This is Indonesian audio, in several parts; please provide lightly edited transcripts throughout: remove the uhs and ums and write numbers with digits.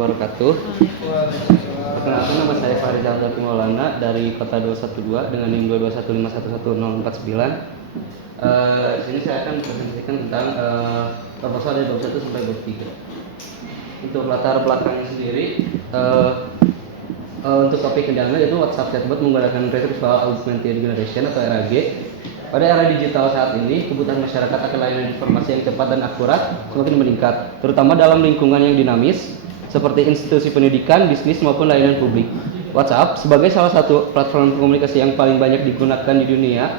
wabarakatuh. Perkenalkan, nama saya Farizal Zafi Maulana dari Kota 212 dengan NIM 221511049. Di sini saya akan presentasikan tentang proposal dari 21 sampai 23. Untuk latar belakangnya sendiri, untuk topik kendala yaitu WhatsApp chatbot menggunakan Retrieval Augmented Generation atau RAG. Pada era digital saat ini, kebutuhan masyarakat akan layanan informasi yang cepat dan akurat semakin meningkat, terutama dalam lingkungan yang dinamis seperti institusi pendidikan, bisnis maupun layanan publik. WhatsApp sebagai salah satu platform komunikasi yang paling banyak digunakan di dunia,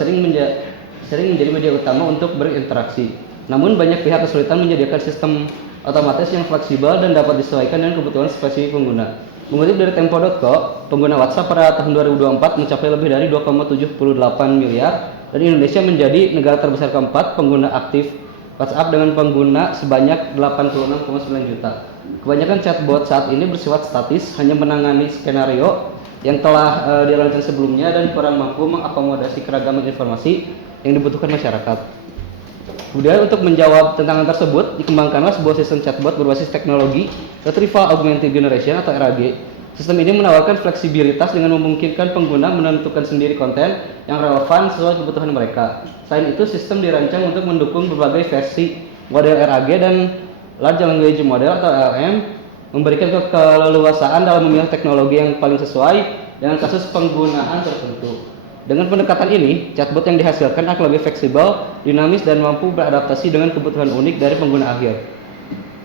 sering menjadi media utama untuk berinteraksi. Namun banyak pihak kesulitan menyediakan sistem otomatis yang fleksibel dan dapat disesuaikan dengan kebutuhan spesifik pengguna. Mengutip dari Tempo.co, pengguna WhatsApp pada tahun 2024 mencapai lebih dari 2,78 miliar dan Indonesia menjadi negara terbesar keempat pengguna aktif WhatsApp dengan pengguna sebanyak 86,9 juta. Kebanyakan chatbot saat ini bersifat statis, hanya menangani skenario yang telah dirancang sebelumnya dan kurang mampu mengakomodasi keragaman informasi yang dibutuhkan masyarakat. Kemudian untuk menjawab tantangan tersebut, dikembangkanlah sebuah sistem chatbot berbasis teknologi Retrieval Augmented Generation atau RAG. Sistem ini menawarkan fleksibilitas dengan memungkinkan pengguna menentukan sendiri konten yang relevan sesuai kebutuhan mereka. Selain itu, sistem dirancang untuk mendukung berbagai versi model RAG dan Large Language Model atau LLM, memberikan keleluasaan dalam memilih teknologi yang paling sesuai dengan kasus penggunaan tertentu. Dengan pendekatan ini, chatbot yang dihasilkan akan lebih fleksibel, dinamis, dan mampu beradaptasi dengan kebutuhan unik dari pengguna akhir.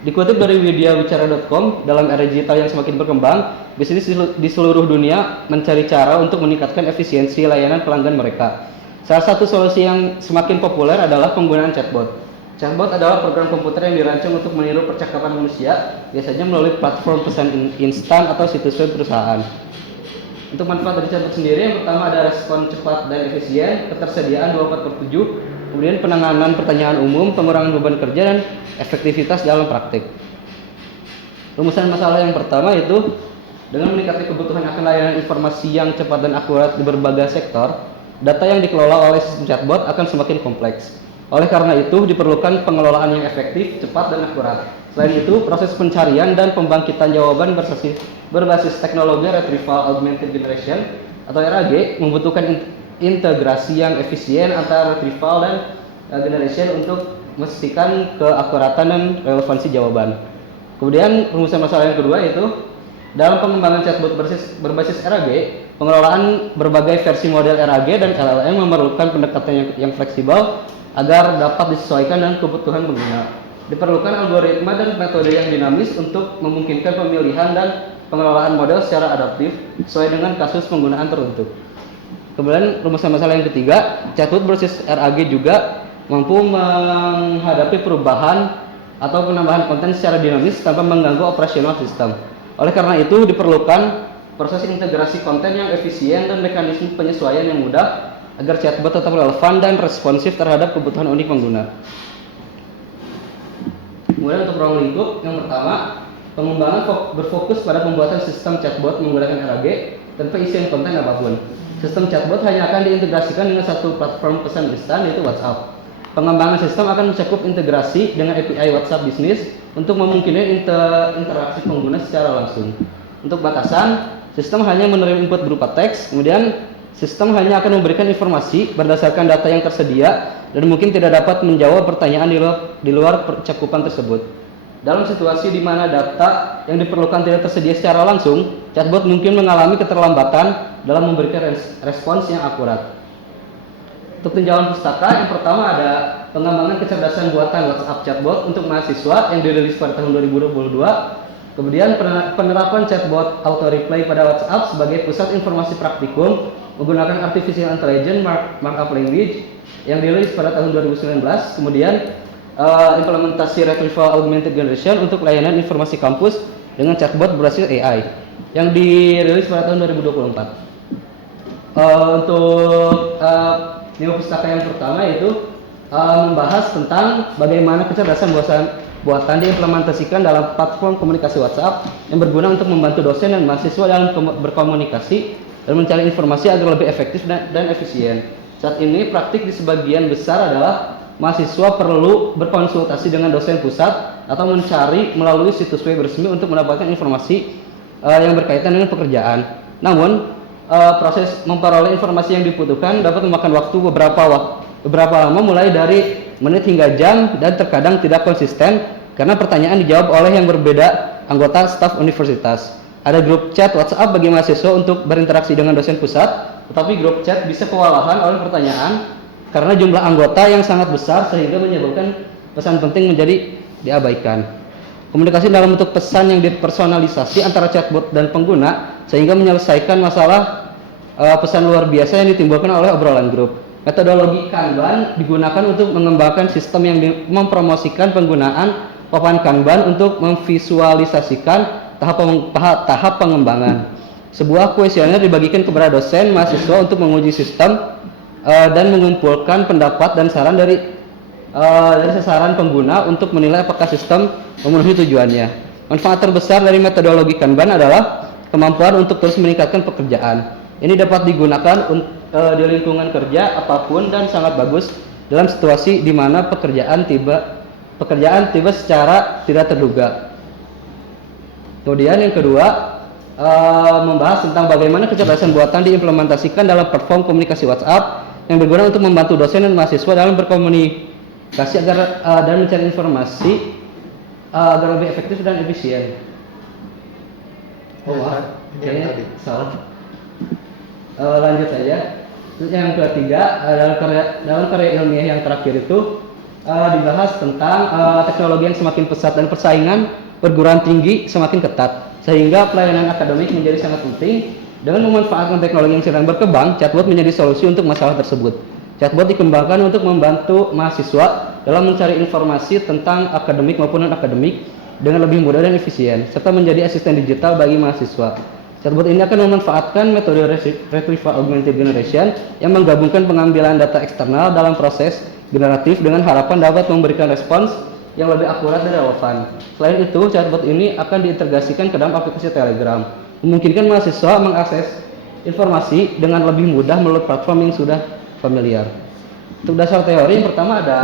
Dikutip dari widiawicara.com, dalam era digital yang semakin berkembang, bisnis di seluruh dunia mencari cara untuk meningkatkan efisiensi layanan pelanggan mereka. Salah satu solusi yang semakin populer adalah penggunaan chatbot. Chatbot adalah program komputer yang dirancang untuk meniru percakapan manusia, biasanya melalui platform pesan instan atau situs web perusahaan. Untuk manfaat dari chatbot sendiri, yang pertama ada respon cepat dan efisien, ketersediaan 24/7, kemudian penanganan pertanyaan umum, pengurangan beban kerja, dan efektivitas dalam praktik. Rumusan masalah yang pertama yaitu dengan meningkatkan kebutuhan akan layanan informasi yang cepat dan akurat di berbagai sektor, data yang dikelola oleh sistem chatbot akan semakin kompleks. Oleh karena itu, diperlukan pengelolaan yang efektif, cepat, dan akurat. Selain itu, proses pencarian dan pembangkitan jawaban berbasis teknologi Retrieval Augmented Generation atau RAG membutuhkan integrasi yang efisien antara retrieval dan generation untuk memastikan keakuratan dan relevansi jawaban. Kemudian rumusan masalah yang kedua yaitu dalam pengembangan chatbot berbasis RAG, pengelolaan berbagai versi model RAG dan LLM memerlukan pendekatan yang fleksibel agar dapat disesuaikan dengan kebutuhan pengguna. Diperlukan algoritma dan metode yang dinamis untuk memungkinkan pemilihan dan pengelolaan model secara adaptif sesuai dengan kasus penggunaan tertentu. Kemudian rumusan masalah yang ketiga, chatbot berbasis RAG juga mampu menghadapi perubahan atau penambahan konten secara dinamis tanpa mengganggu operasional sistem. Oleh karena itu, diperlukan proses integrasi konten yang efisien dan mekanisme penyesuaian yang mudah agar chatbot tetap relevan dan responsif terhadap kebutuhan unik pengguna. Kemudian untuk ruang lingkup, yang pertama, pengembangan berfokus pada pembuatan sistem chatbot menggunakan RAG tanpa isian konten apapun. Sistem chatbot hanya akan diintegrasikan dengan satu platform pesan instan yaitu WhatsApp. Pengembangan sistem akan mencakup integrasi dengan API WhatsApp Business untuk memungkinkan interaksi pengguna secara langsung. Untuk batasan, sistem hanya menerima input berupa teks, kemudian sistem hanya akan memberikan informasi berdasarkan data yang tersedia dan mungkin tidak dapat menjawab pertanyaan di luar cakupan tersebut. Dalam situasi di mana data yang diperlukan tidak tersedia secara langsung, chatbot mungkin mengalami keterlambatan dalam memberikan respons yang akurat. Untuk tinjauan pustaka, yang pertama ada pengembangan kecerdasan buatan WhatsApp chatbot untuk mahasiswa yang dirilis pada tahun 2022. Kemudian penerapan chatbot auto reply pada WhatsApp sebagai pusat informasi praktikum menggunakan artificial intelligence markup language yang dirilis pada tahun 2019. Kemudian implementasi Retrieval Augmented Generation untuk layanan informasi kampus dengan chatbot berbasis AI yang dirilis pada tahun 2024. Untuk nilai pustaka yang pertama yaitu membahas tentang bagaimana kecerdasan buatan diimplementasikan dalam platform komunikasi WhatsApp yang berguna untuk membantu dosen dan mahasiswa dalam berkomunikasi dan mencari informasi agar lebih efektif dan efisien. Saat ini praktik di sebagian besar adalah mahasiswa perlu berkonsultasi dengan dosen pusat atau mencari melalui situs web resmi untuk mendapatkan informasi yang berkaitan dengan pekerjaan. Namun proses memperoleh informasi yang dibutuhkan dapat memakan waktu beberapa lama, mulai dari menit hingga jam, dan terkadang tidak konsisten karena pertanyaan dijawab oleh yang berbeda anggota staf universitas. Ada grup chat WhatsApp bagi mahasiswa untuk berinteraksi dengan dosen pusat, tetapi grup chat bisa kewalahan oleh pertanyaan karena jumlah anggota yang sangat besar sehingga menyebabkan pesan penting menjadi diabaikan. Komunikasi dalam bentuk pesan yang dipersonalisasi antara chatbot dan pengguna sehingga menyelesaikan masalah pesan luar biasa yang ditimbulkan oleh obrolan grup. Metodologi Kanban digunakan untuk mengembangkan sistem yang mempromosikan penggunaan papan Kanban untuk memvisualisasikan tahap pengembangan. Sebuah kuesioner dibagikan kepada dosen mahasiswa untuk menguji sistem dan mengumpulkan pendapat dan saran dari sasaran pengguna untuk menilai apakah sistem memenuhi tujuannya. Manfaat terbesar dari metodologi Kanban adalah kemampuan untuk terus meningkatkan pekerjaan. Ini dapat digunakan di lingkungan kerja apapun dan sangat bagus dalam situasi di mana pekerjaan tiba secara tidak terduga. Kemudian yang kedua, membahas tentang bagaimana kecerdasan buatan diimplementasikan dalam platform komunikasi WhatsApp yang berguna untuk membantu dosen dan mahasiswa dalam berkomunikasi dan mencari informasi agar lebih efektif dan efisien. Kayaknya salah. Lanjut saja. Yang ketiga, dalam karya ilmiah yang terakhir itu dibahas tentang teknologi yang semakin pesat dan persaingan perguruan tinggi semakin ketat, sehingga pelayanan akademik menjadi sangat penting. Dengan memanfaatkan teknologi yang sedang berkembang, chatbot menjadi solusi untuk masalah tersebut. Chatbot dikembangkan untuk membantu mahasiswa dalam mencari informasi tentang akademik maupun non-akademik dengan lebih mudah dan efisien, serta menjadi asisten digital bagi mahasiswa. Chatbot ini akan memanfaatkan metode Retrieval Augmented Generation yang menggabungkan pengambilan data eksternal dalam proses generatif dengan harapan dapat memberikan respons yang lebih akurat dan relevan. Selain itu, chatbot ini akan diintegrasikan ke dalam aplikasi Telegram, memungkinkan mahasiswa mengakses informasi dengan lebih mudah melalui platform yang sudah familiar. Untuk dasar teori, yang pertama ada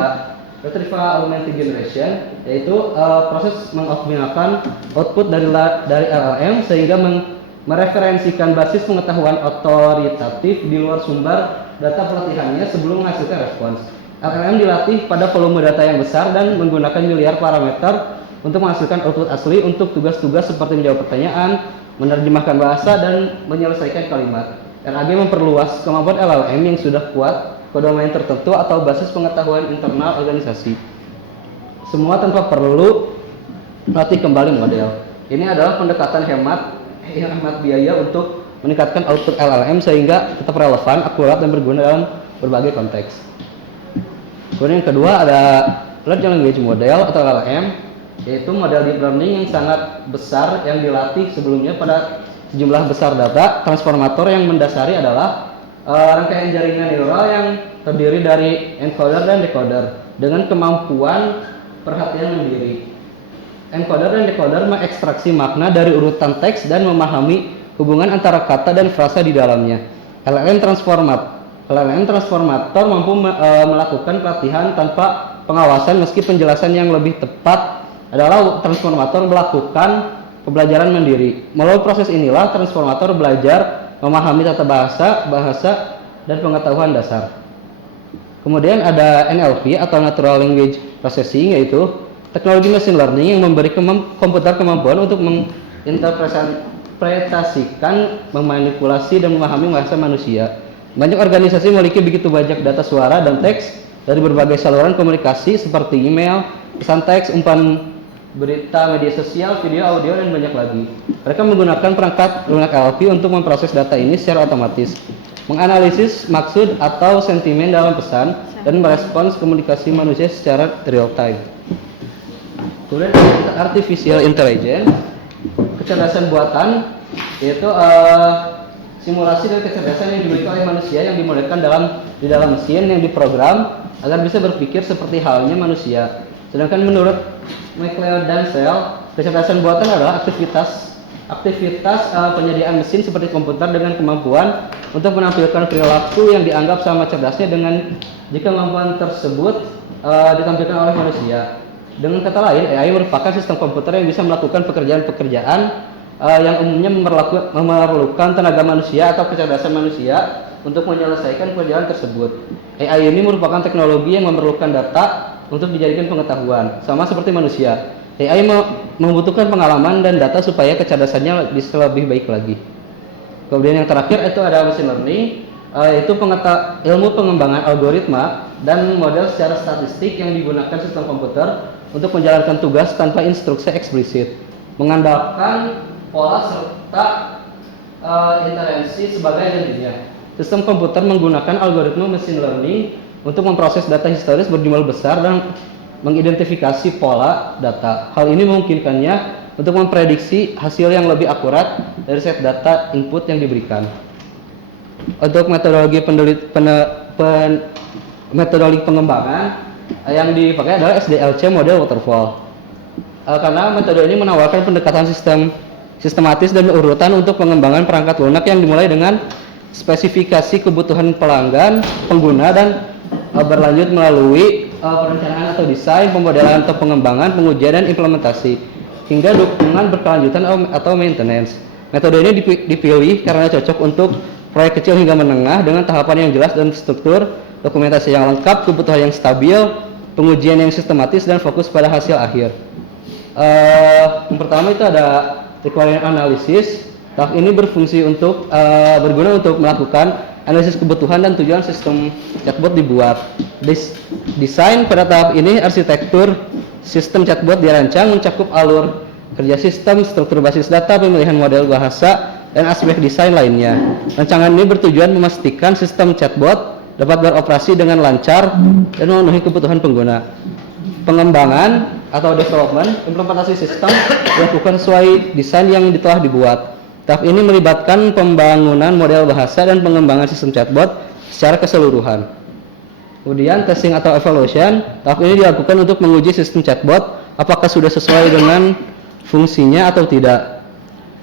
Retrieval Augmented Generation, yaitu proses mengoptimalkan output dari LLM sehingga mereferensikan basis pengetahuan otoritatif di luar sumber data pelatihannya sebelum menghasilkan respons. LLM dilatih pada volume data yang besar dan menggunakan miliar parameter untuk menghasilkan output asli untuk tugas-tugas seperti menjawab pertanyaan, menerjemahkan bahasa, dan menyelesaikan kalimat. RAG memperluas kemampuan LLM yang sudah kuat ke domain tertentu atau basis pengetahuan internal organisasi. Semua tanpa perlu melatih kembali model. Ini adalah pendekatan hemat biaya untuk meningkatkan output LLM sehingga tetap relevan, akurat, dan berguna dalam berbagai konteks. Kemudian yang kedua ada Large Language Model atau LLM, yaitu model deep learning yang sangat besar yang dilatih sebelumnya pada sejumlah besar data. Transformator yang mendasari adalah rangkaian jaringan neural yang terdiri dari encoder dan decoder dengan kemampuan perhatian mandiri. Encoder dan decoder mengekstraksi makna dari urutan teks dan memahami hubungan antara kata dan frasa di dalamnya. LLM transformator mampu melakukan pelatihan tanpa pengawasan, meski penjelasan yang lebih tepat adalah transformator melakukan pembelajaran mandiri. Melalui proses inilah transformator belajar memahami tata bahasa, dan pengetahuan dasar. Kemudian ada NLP atau Natural Language Processing, yaitu teknologi machine learning yang memberi komputer kemampuan untuk menginterpretasikan, memanipulasi, dan memahami bahasa manusia. Banyak organisasi memiliki begitu banyak data suara dan teks dari berbagai saluran komunikasi seperti email, pesan teks, umpan berita, media sosial, video, audio, dan banyak lagi. Mereka menggunakan perangkat lunak NLP untuk memproses data ini secara otomatis, menganalisis maksud atau sentimen dalam pesan, dan merespons komunikasi manusia secara real time. Kemudian artificial intelligence, kecerdasan buatan, yaitu simulasi dan kecerdasan yang dimiliki oleh manusia yang dimodelkan di dalam mesin yang diprogram agar bisa berpikir seperti halnya manusia. Sedangkan menurut McLeod dan Sell, kecerdasan buatan adalah aktivitas penyediaan mesin seperti komputer dengan kemampuan untuk menampilkan perilaku yang dianggap sama cerdasnya dengan jika kemampuan tersebut ditampilkan oleh manusia. Dengan kata lain, AI merupakan sistem komputer yang bisa melakukan pekerjaan-pekerjaan yang umumnya memerlukan tenaga manusia atau kecerdasan manusia untuk menyelesaikan pekerjaan tersebut. AI ini merupakan teknologi yang memerlukan data untuk dijadikan pengetahuan, sama seperti manusia. AI membutuhkan pengalaman dan data supaya kecerdasannya bisa lebih baik lagi. Kemudian yang terakhir itu ada machine learning, yaitu ilmu pengembangan algoritma dan model secara statistik yang digunakan sistem komputer untuk menjalankan tugas tanpa instruksi eksplisit, mengandalkan pola serta inferensi sebagai agensinya. Sistem komputer menggunakan algoritma machine learning untuk memproses data historis berjumlah besar dan mengidentifikasi pola data. Hal ini memungkinkannya untuk memprediksi hasil yang lebih akurat dari set data input yang diberikan. Untuk metodologi metodologi pengembangan yang dipakai adalah SDLC model waterfall. Karena metode ini menawarkan pendekatan sistematis dan urutan untuk pengembangan perangkat lunak yang dimulai dengan spesifikasi kebutuhan pelanggan, pengguna, dan berlanjut melalui perencanaan atau desain, pemodelan atau pengembangan, pengujian, dan implementasi, hingga dukungan berkelanjutan atau maintenance. Metode ini dipilih karena cocok untuk proyek kecil hingga menengah dengan tahapan yang jelas dan struktur, dokumentasi yang lengkap, kebutuhan yang stabil, pengujian yang sistematis, dan fokus pada hasil akhir. Yang pertama itu ada requirement analysis. Tahap ini berguna untuk melakukan analisis kebutuhan dan tujuan sistem chatbot dibuat. Desain pada tahap ini arsitektur sistem chatbot dirancang mencakup alur kerja sistem, struktur basis data, pemilihan model bahasa, dan aspek desain lainnya. Rancangan ini bertujuan memastikan sistem chatbot dapat beroperasi dengan lancar dan memenuhi kebutuhan pengguna. Pengembangan atau development, implementasi sistem dilakukan sesuai desain yang telah dibuat. Tahap ini melibatkan pembangunan model bahasa dan pengembangan sistem chatbot secara keseluruhan. Kemudian testing atau evaluation, tahap ini dilakukan untuk menguji sistem chatbot apakah sudah sesuai dengan fungsinya atau tidak.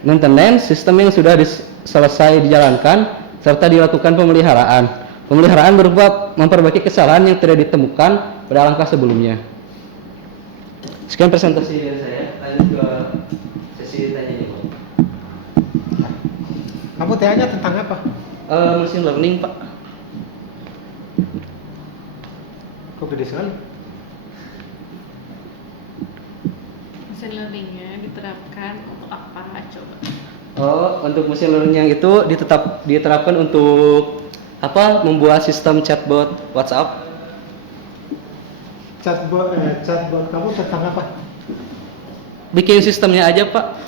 Maintenance, sistem yang sudah selesai dijalankan serta dilakukan pemeliharaan. Pemeliharaan berupa memperbaiki kesalahan yang tidak ditemukan pada langkah sebelumnya. Sekian presentasi dari saya. Lanjut ke sesi tanya jawab. Kamu TA-nya tentang apa? Machine learning, Pak. Kok gede sekali? Machine learning-nya diterapkan untuk apa coba? Untuk machine learning yang itu diterapkan untuk apa? Membuat sistem chatbot WhatsApp. Chatbot kamu tentang apa? Bikin sistemnya aja, Pak.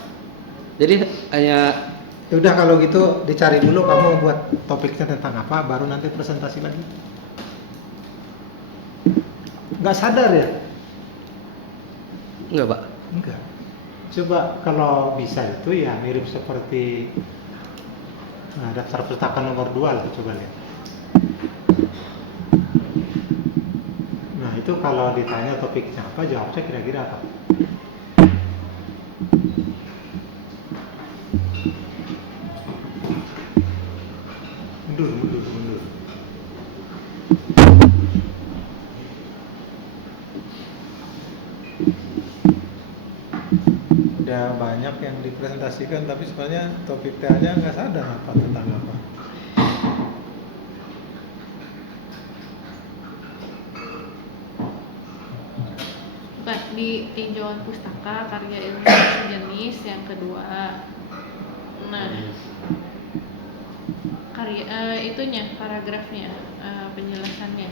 Jadi hanya Ya udah kalau gitu dicari dulu kamu buat topiknya tentang apa, baru nanti presentasi lagi. Nggak sadar ya? enggak, Pak. Enggak. Coba kalau bisa itu ya mirip seperti daftar pustaka nomor 2 lah, coba lihat. Nah itu kalau ditanya topiknya apa, jawabnya kira-kira apa? Mundur. Udah banyak yang dipresentasikan, tapi sebenarnya topik TA-nya nggak sadar apa tentang apa. Bukan di tinjauan pustaka karya ilmu sejenis yang kedua. Nah, itunya paragrafnya, penjelasannya.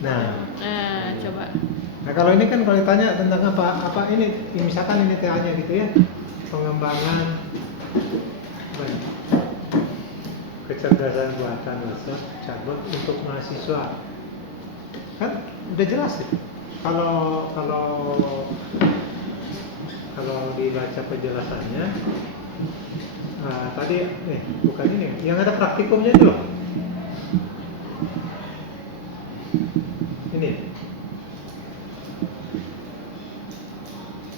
Nah, coba. Nah kalau ini kan kalau ditanya tentang apa ini misalkan ini TA-nya gitu ya, pengembangan kecerdasan buatan chatbot untuk mahasiswa, kan udah jelas itu. Kalau dibaca penjelasannya tadi bukan ini yang ada praktikumnya itu loh. Ini.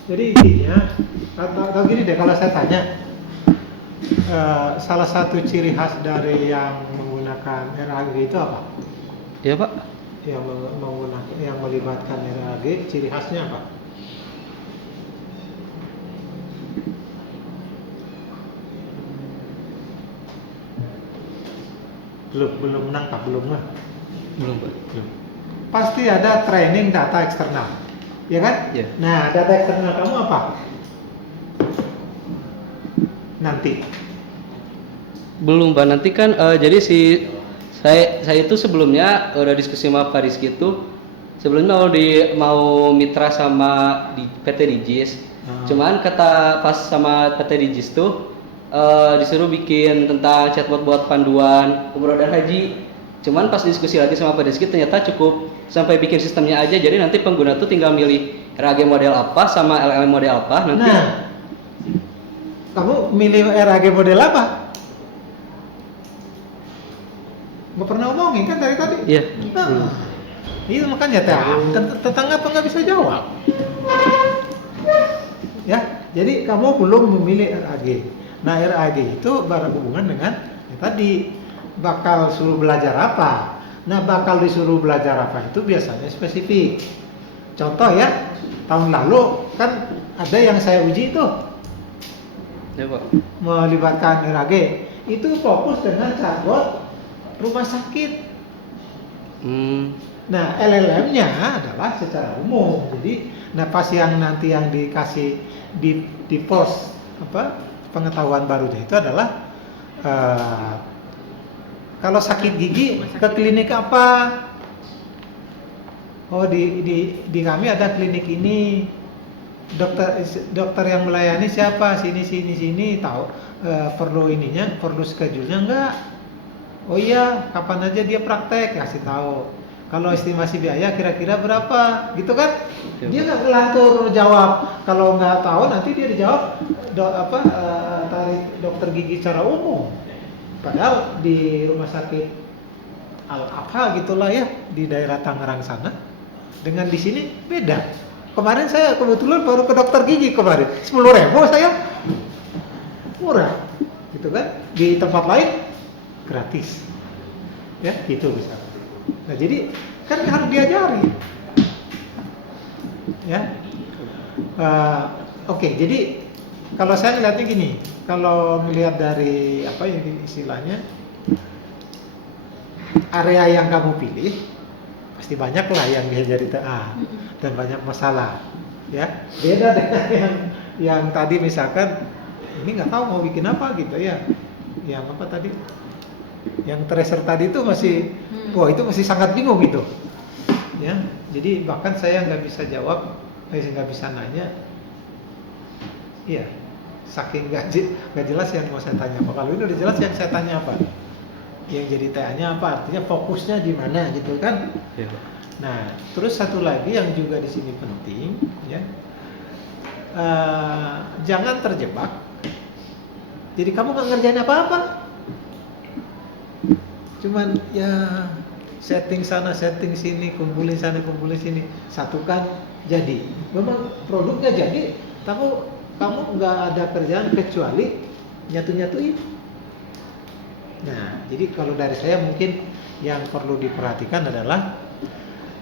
Jadi intinya atau gini deh, kalau saya tanya salah satu ciri khas dari yang menggunakan RAG itu apa? Iya, Pak. menggunakan yang melibatkan RAG, ciri khasnya apa? Belum nangkap, belum lah. Belum, Pak. Belum. Pasti ada training data eksternal, ya kan? Iya. Nah, data eksternal kamu apa? Nanti. Belum, Pak. Nanti kan jadi saya itu sebelumnya udah diskusi sama Pak Rizky itu sebelumnya mau mitra sama di PT Digis. Cuman kata pas sama PT Digis tuh disuruh bikin tentang chatbot buat panduan umroh dan haji. Cuman pas diskusi lagi sama Pak Rizky ternyata cukup sampai bikin sistemnya aja. Jadi nanti pengguna tuh tinggal milih RAG model apa sama LLM model apa nanti. Nah, kamu milih RAG model apa? Nggak pernah ngomongin kan dari tadi? Iya. Nah, itu makanya tentang apa nggak bisa jawab. Ya, jadi kamu belum memilih RAG. Nah, RAG itu berhubungan dengan yang tadi bakal suruh belajar apa. Nah, bakal disuruh belajar apa itu biasanya spesifik. Contoh ya, tahun lalu kan ada yang saya uji itu Ya, Pak. melibatkan RAG. Itu fokus dengan chatbot rumah sakit. Nah, LLM-nya adalah secara umum. Jadi, nah pas yang nanti yang dikasih di post apa pengetahuan barunya itu adalah kalau sakit gigi ke klinik apa? Oh di kami ada klinik ini. Dokter yang melayani siapa? Sini tahu perlu ininya, perlu schedule-nya enggak? Oh iya, kapan aja dia praktek kasih tahu. Kalau estimasi biaya kira-kira berapa, gitu kan? Dia nggak ngelantur jawab. Kalau nggak tahu nanti dia dijawab tarik dokter gigi secara umum. Padahal di rumah sakit apa gitulah ya di daerah Tangerang sana dengan di sini beda. Kemarin saya kebetulan baru ke dokter gigi kemarin 10.000 saya murah, gitu kan? Di tempat lain gratis, ya gitu bisa. Nah jadi kan harus diajari, ya. Oke, jadi kalau saya ngeliatnya gini, kalau melihat dari apa yang istilahnya area yang kamu pilih, pasti banyak lah yang bisa jadi TA dan banyak masalah, ya. Beda dengan yang tadi misalkan ini nggak tahu mau bikin apa gitu ya, yang apa tadi, yang tracer tadi itu masih, wah itu masih sangat bingung gitu, ya. Jadi bahkan saya nggak bisa jawab, nggak bisa nanya, iya. Saking nggak jelas yang mau saya tanya apa. Kalau ini udah jelas yang saya tanya apa, yang jadi TA-nya apa, artinya fokusnya di mana gitu kan. Ya. Nah terus satu lagi yang juga di sini penting ya, jangan terjebak jadi kamu nggak ngerjain apa-apa, cuman ya setting sana setting sini, kumpulin sana kumpulin sini, satukan jadi. Memang produknya jadi, tapi kamu nggak ada kerjaan kecuali nyatu-nyatuin. Nah, jadi kalau dari saya mungkin yang perlu diperhatikan adalah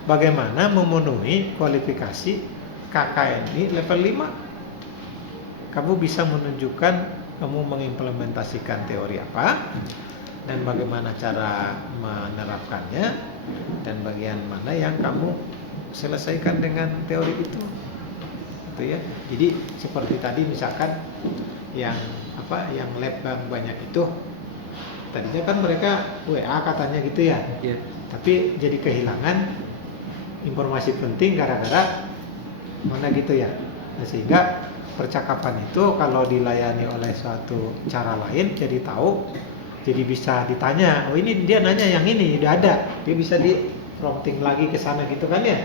bagaimana memenuhi kualifikasi KKNI level 5. Kamu bisa menunjukkan kamu mengimplementasikan teori apa dan bagaimana cara menerapkannya dan bagian mana yang kamu selesaikan dengan teori itu. Gitu ya. Jadi seperti tadi misalkan yang lab banyak itu tadinya kan mereka WA katanya gitu ya. Iya. Tapi jadi kehilangan informasi penting gara-gara mana gitu ya. Nah, sehingga percakapan itu kalau dilayani oleh suatu cara lain jadi tahu, jadi bisa ditanya, oh ini dia nanya yang ini udah ada, dia bisa di prompting lagi ke sana gitu kan ya.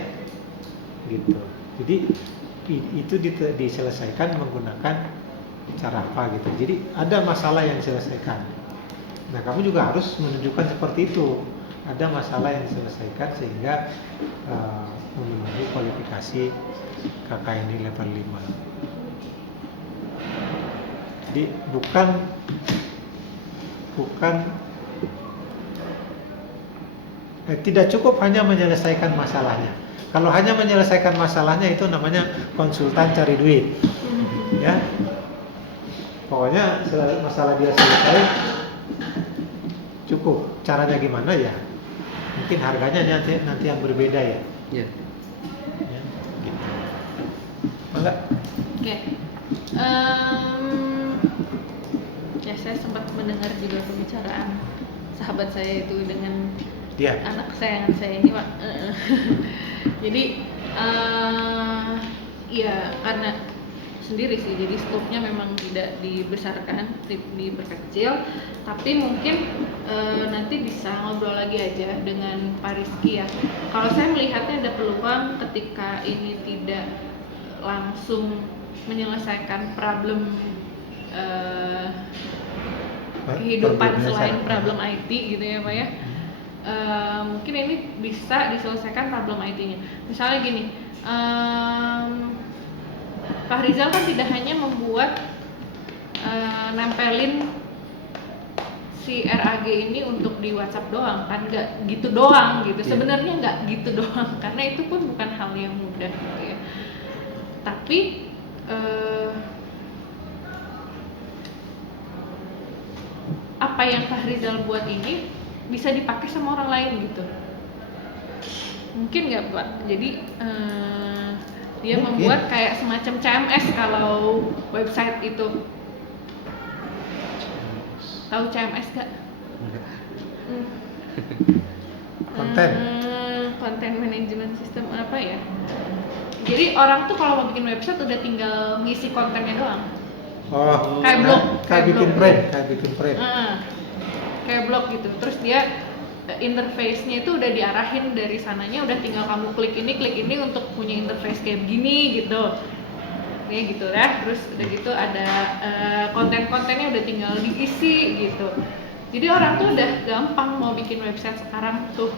Gitu. Jadi itu diselesaikan menggunakan cara apa gitu. Jadi ada masalah yang diselesaikan. Nah, kamu juga harus menunjukkan seperti itu. Ada masalah yang diselesaikan sehingga memenuhi kualifikasi KKNI level 5. Jadi bukan Tidak cukup hanya menyelesaikan masalahnya. Kalau hanya menyelesaikan masalahnya itu namanya konsultan cari duit. Ya. Pokoknya masalah dia selesai cukup. Caranya gimana ya? Mungkin harganya nanti yang berbeda ya. Iya. Ya, gitu. Enggak? Oke. Ya saya sempat mendengar juga pembicaraan sahabat saya itu dengan Dia. anak kesayangan saya ini, Pak. Jadi ya karena sendiri sih, jadi skopnya memang tidak dibesarkan, diperkecil, tapi mungkin nanti bisa ngobrol lagi aja dengan Pak Rizky ya. Kalau saya melihatnya ada peluang ketika ini tidak langsung menyelesaikan problem kehidupan selain problem IT gitu ya Pak ya. Mungkin ini bisa diselesaikan problem IT-nya. Misalnya gini, Pak Rizal kan tidak hanya membuat nempelin si RAG ini untuk di WhatsApp doang, kan nggak gitu doang gitu. Sebenarnya nggak gitu doang, karena itu pun bukan hal yang mudah gitu ya. Tapi apa yang Pak Rizal buat ini bisa dipakai sama orang lain gitu. Mungkin nggak Pak? Jadi dia Mungkin. membuat kayak semacam CMS kalau website itu. Tahu CMS gak? Konten. Content management system apa ya? Jadi orang tuh kalau mau bikin website udah tinggal ngisi kontennya doang. Oh, Kayak blog, kayak bikin blog. brand, kayak bikin brand. Kayak blog gitu. Terus dia interface-nya itu udah diarahin dari sananya, udah tinggal kamu klik ini untuk punya interface kayak begini gitu. Kayak gitu ya. Terus udah gitu ada konten-kontennya udah tinggal diisi gitu. Jadi orang tuh udah gampang mau bikin website sekarang tuh.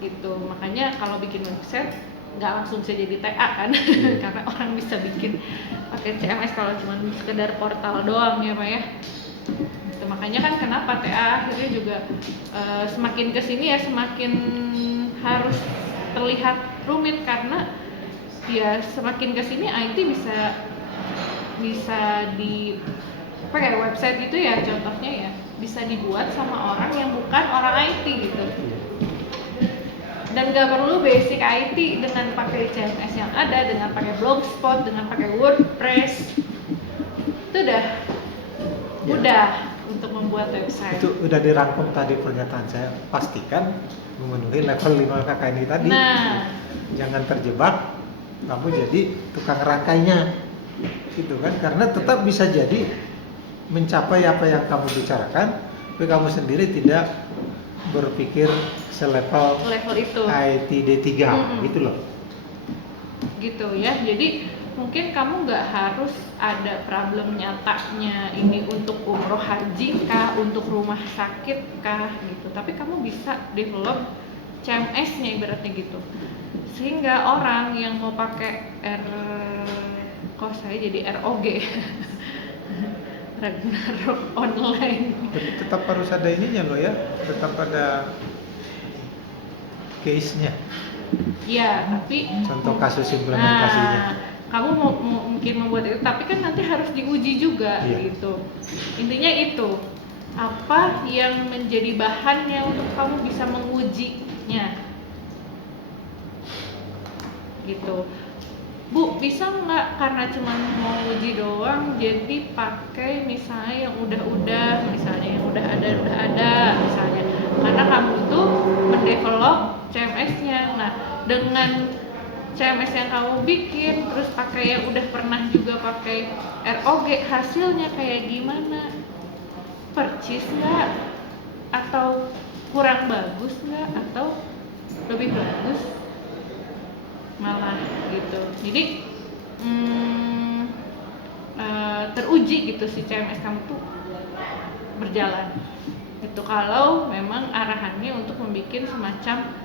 Gitu. Makanya kalau bikin website nggak langsung bisa jadi TA kan, karena orang bisa bikin pakai CMS kalau cuma sekedar portal doang ya Pak ya. Gitu. Makanya kan kenapa TA akhirnya juga semakin kesini ya semakin harus terlihat rumit, karena ya semakin kesini IT bisa di kayak website gitu ya, contohnya ya bisa dibuat sama orang yang bukan orang IT gitu. Dan gak perlu basic IT dengan pakai CMS yang ada, dengan pakai Blogspot, dengan pakai WordPress. Itu udah untuk membuat website. Itu udah dirangkum tadi pernyataan saya. Pastikan memenuhi level 5 KKNI tadi. Nah, Jangan terjebak kamu jadi tukang rangkainya. Gitu kan? Karena tetap bisa jadi mencapai apa yang kamu bicarakan, tapi kamu sendiri tidak berpikir selevel level itu. IT D3 gitu loh. Gitu ya. Jadi mungkin kamu nggak harus ada problem nyatanya ini untuk umroh haji kah, untuk rumah sakit kah gitu. Tapi kamu bisa develop CMS-nya ibaratnya gitu. Sehingga orang yang mau pakai kok saya jadi ROG. Ragnarok online. Tapi tetap harus ada ininya loh ya, tetap ada case-nya. Ya, tapi Contoh kasus implementasinya. kamu mau mungkin membuat itu, tapi kan nanti harus diuji juga gitu. Intinya itu, apa yang menjadi bahannya untuk kamu bisa mengujinya, gitu. Bu, bisa nggak karena cuma mau uji doang, jadi pakai misalnya yang udah misalnya yang udah ada misalnya, karena kamu tuh mendevelop CMS-nya. Nah, dengan CMS yang kamu bikin, terus pakai yang udah pernah juga pakai ROG, hasilnya kayak gimana? Percis nggak? Atau kurang bagus nggak? Atau lebih bagus? Malah gitu. Jadi teruji gitu si CMS kamu tuh berjalan. Itu kalau memang arahannya untuk membuat semacam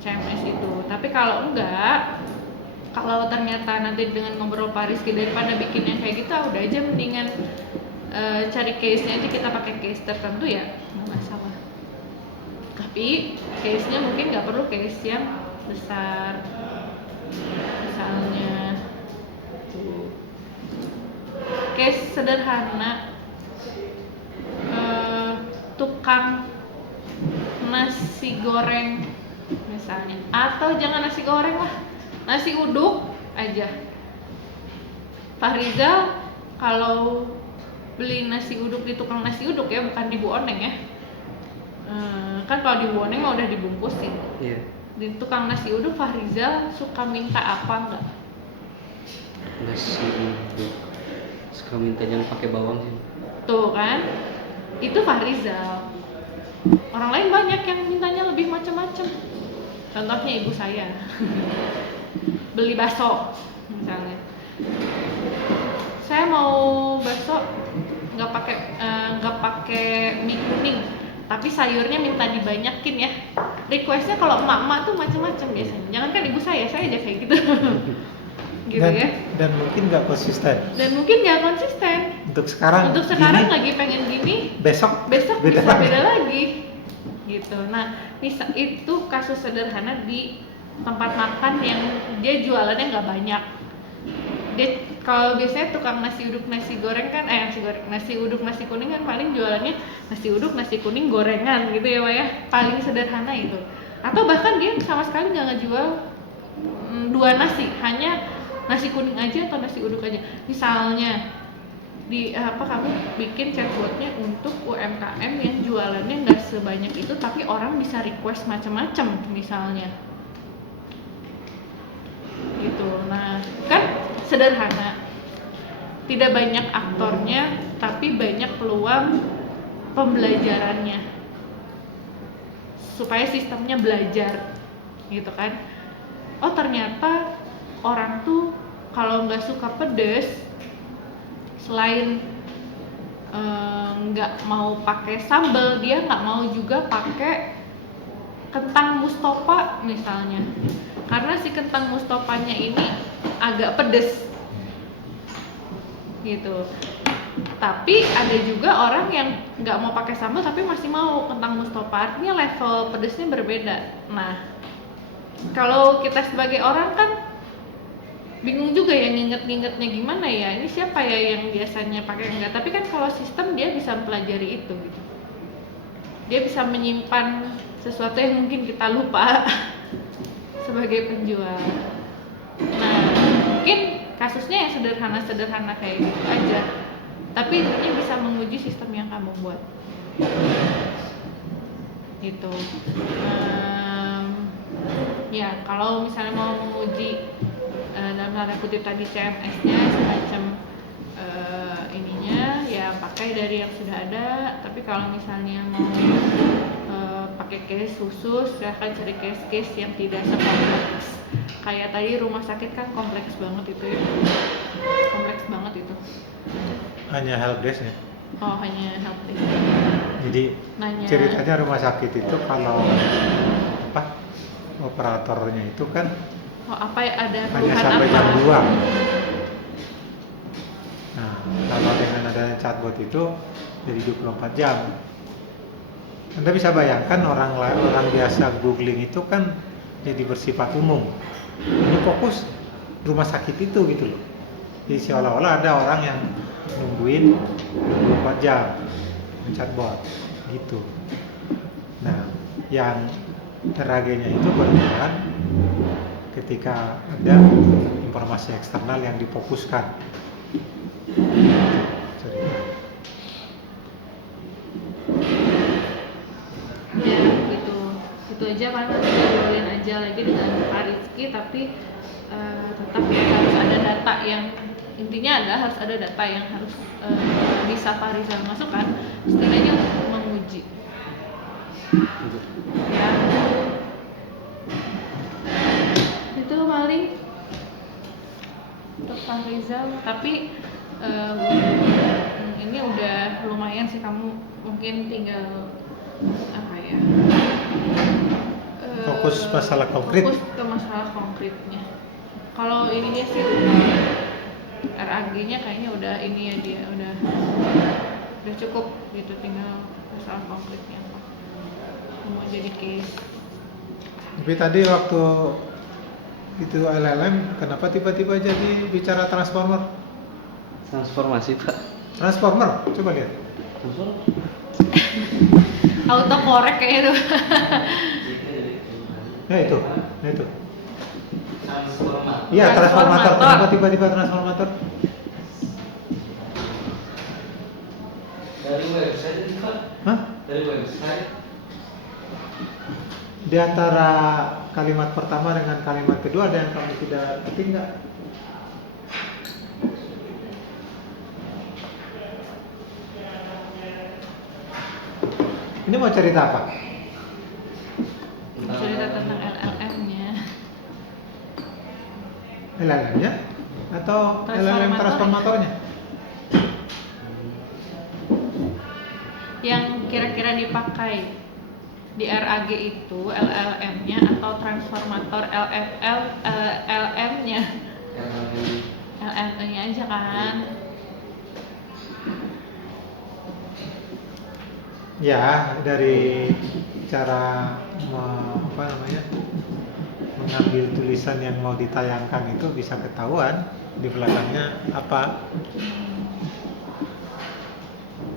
CMS itu. Tapi kalau enggak, kalau ternyata nanti dengan ngobrol Pak Rizky daripada bikin yang kayak gitu, udah aja mendingan cari case-nya aja, kita pakai case tertentu ya nggak masalah. Tapi case-nya mungkin nggak perlu case yang besar. Misalnya case sederhana, tukang nasi goreng misalnya, atau jangan nasi goreng lah, nasi uduk aja. Fahrizal kalau beli nasi uduk di tukang nasi uduk ya, bukan di Bu Oneng ya. Kan kalau di Bu Oneng mah udah dibungkusin. Iya. Di tukang nasi uduk Fahrizal suka minta apa enggak? Nasi uduk. Suka minta jangan pakai bawang sih. Tuh kan, itu Fahrizal. Orang lain banyak yang mintanya lebih macam-macam. Contohnya ibu saya, beli bakso misalnya. Saya mau bakso nggak pakai mie kuning, tapi sayurnya minta dibanyakin ya. Requestnya kalau emak-emak tuh macam-macam biasanya. Jangan kan ibu saya aja kayak gitu. Gitu dan, ya. dan mungkin nggak konsisten. Dan mungkin nggak konsisten. Untuk sekarang gini, lagi pengen gini, besok bisa beda. beda lagi gitu. Nah, itu kasus sederhana di tempat makan yang dia jualannya nggak banyak. Dia kalau biasanya tukang nasi uduk nasi goreng kan nasi uduk nasi kuning kan paling jualannya nasi uduk nasi kuning gorengan gitu ya Pak ya, paling sederhana itu. Atau bahkan dia sama sekali nggak ngejual dua nasi, hanya nasi kuning aja atau nasi uduk aja. Misalnya kamu bikin chatbotnya untuk UMKM yang jualannya nggak sebanyak itu tapi orang bisa request macam-macam misalnya gitu. Nah kan sederhana, tidak banyak aktornya tapi banyak peluang pembelajarannya supaya sistemnya belajar gitu kan. Oh ternyata orang tuh kalau nggak suka pedes, selain nggak mau pakai sambal, dia nggak mau juga pakai kentang Mustofa misalnya, karena si kentang Mustofanya ini agak pedes gitu. Tapi ada juga orang yang nggak mau pakai sambal tapi masih mau kentang Mustofa, artinya level pedesnya berbeda. Nah kalau kita sebagai orang kan bingung juga ya nginget-ngingetnya gimana ya, ini siapa ya yang biasanya pakai enggak. Tapi kan kalau sistem dia bisa mempelajari itu gitu. Dia bisa menyimpan sesuatu yang mungkin kita lupa sebagai penjual. Nah mungkin kasusnya yang sederhana-sederhana kayak gitu aja, tapi intinya bisa menguji sistem yang kamu buat gitu. Ya kalau misalnya mau menguji dalam tanda kutip tadi CMS-nya semacam ininya ya pakai dari yang sudah ada. Tapi kalau misalnya mau pakai case khusus, silahkan cari case-case yang tidak sekompleks kayak tadi rumah sakit kan kompleks banget itu ya, kompleks banget itu. Hanya helpdesk ya. Oh hanya helpdesk. Jadi Nanya. ceritanya rumah sakit itu kalau operatornya itu kan apa ya, ada hanya keluhan sampai apa? jam 2. Nah, kalau dengan adanya chatbot itu jadi 24 jam. Anda bisa bayangkan orang biasa googling itu kan jadi bersifat umum. Ini fokus rumah sakit itu gitu loh. Jadi seolah-olah ada orang yang nungguin 24 jam chatbot gitu. Nah, yang RAG-nya itu berjalan ketika ada informasi eksternal yang difokuskan. Ya itu aja kan, nanti ngobrolin aja lagi dengan Pak Rizky. Tapi tetap ya harus ada data yang intinya harus ada data yang harus bisa Pak Rizal masukkan setidaknya untuk menguji ya. Itu paling untuk Pak Rizal. Tapi ini udah lumayan sih, kamu mungkin tinggal apa ya, fokus masalah konkret. Fokus ke masalah konkretnya. Kalau ininya sih RAG-nya kayaknya udah ini ya, dia udah cukup gitu, tinggal masalah konkretnya apa. mau jadi case. Tapi tadi waktu itu LLM, kenapa tiba-tiba jadi bicara transformer? Transformasi Pak. Transformer, coba lihat. Auto korek kayak itu. Nah itu, nah itu. Transformasi. Iya, transformator. Transformator. Kenapa tiba-tiba transformator? Dari website itu Pak. Hah? Dari website. Di antara kalimat pertama dengan kalimat kedua ada yang kamu tidak ketik nggak? Ini mau cerita apa? Cerita tentang LLM-nya. LLM-nya atau LLM transformatornya? Yang kira-kira dipakai di RAG itu LLM-nya atau transformator LM-nya? LM-nya aja kan. Ya, dari cara mengambil tulisan yang mau ditayangkan itu bisa ketahuan di belakangnya apa.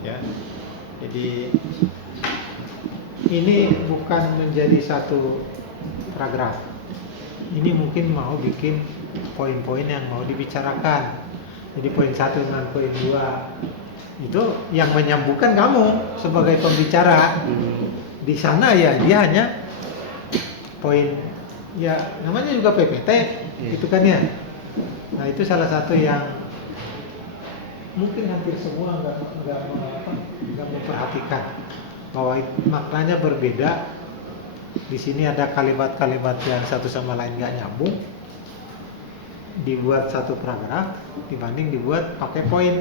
Ya, jadi ini bukan menjadi satu paragraf. Ini mungkin mau bikin poin-poin yang mau dibicarakan. Jadi poin 1 dengan poin 2 itu yang menyambungkan kamu sebagai pembicara. Di sana ya dia hanya poin, ya namanya juga PPT gitu kan ya. Nah itu salah satu yang mungkin hampir semua nggak memperhatikan bahwa maknanya berbeda. Di sini ada kalimat-kalimat yang satu sama lain nggak nyambung, dibuat satu paragraf dibanding dibuat pakai poin.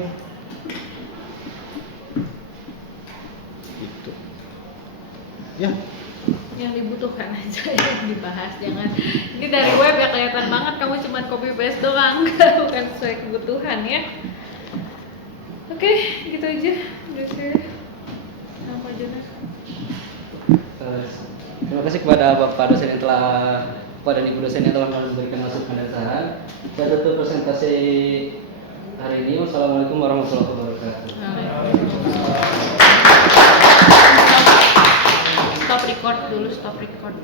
Gitu. Ya. Yang dibutuhkan aja yang dibahas, jangan ini dari web ya kelihatan banget kamu cuma copy paste doang, bukan sesuai kebutuhan ya. Oke, gitu aja dari saya. Apa Jonas? Terima kasih kepada Bapak dosen yang telah kepada Ibu dosen yang telah memberikan masukan dan saran. Saya tutup presentasi hari ini. Wassalamualaikum warahmatullahi wabarakatuh. Stop record dulu, stop record.